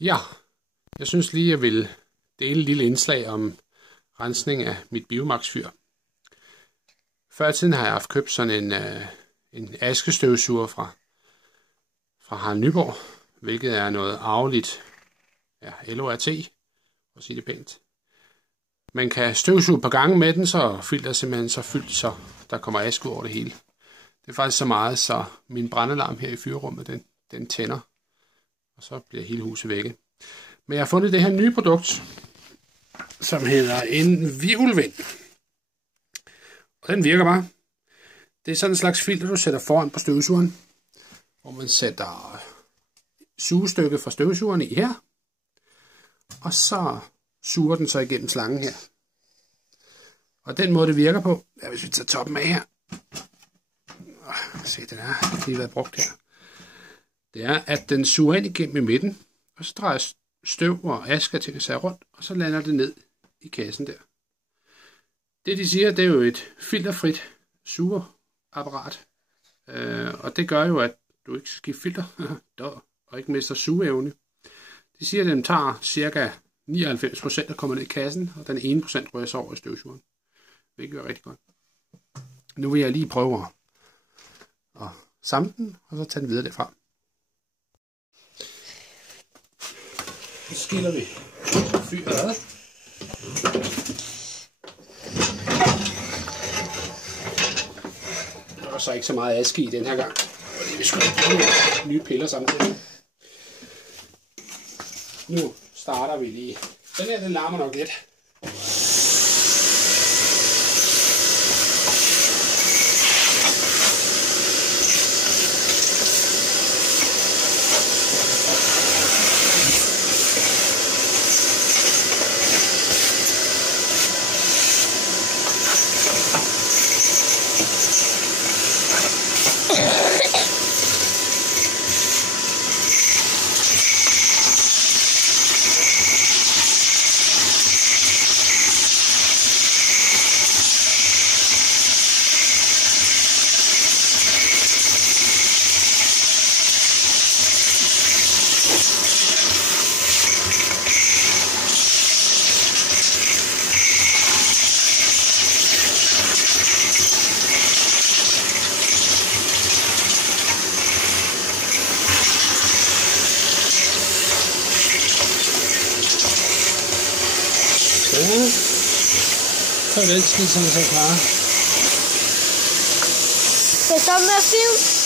Ja, jeg synes lige, jeg vil dele et lille indslag om rensning af mit biomaxfyr. Før i tiden har jeg haft købt sådan en askestøvsuger fra Harald Nyborg, hvilket er noget arveligt, LORT, for at sige det pænt. Man kan støvsuge et par gange med den, så filteret simpelthen så fyldt, så der kommer aske ud over det hele. Det er faktisk så meget, så min brandalarm her i fyrrummet, den tænder, og så bliver hele huset vække. Men jeg har fundet det her nye produkt, som hedder en hvirvelvind. Og den virker bare. Det er sådan en slags filter, du sætter foran på støvsugeren, hvor man sætter sugestykket fra støvsugeren i her, og så suger den så igennem slangen her. Og den måde det virker på, er hvis vi tager toppen af her. Se, den har lige været brugt her. Det er, at den suger ind igennem i midten, og så drejer støv og aske til sig rundt, og så lander det ned i kassen der. Det de siger, det er jo et filterfrit sugeapparat. Og det gør jo, at du ikke skifter filter, og ikke mister sugeevne. De siger, at den tager ca. 99% der kommer ned i kassen, og den 1% rører sig over i støvsugeren. Hvilket er rigtig godt. Nu vil jeg lige prøve at samle den, og så tage den videre derfra. Så skiller vi fyret ad. Der var så ikke så meget aske i den her gang, fordi vi skulle bruge nye piller samtidig. Nu starter vi lige. Den her, den larmer nok lidt. Så er den skid, som så klar. Så med at filme.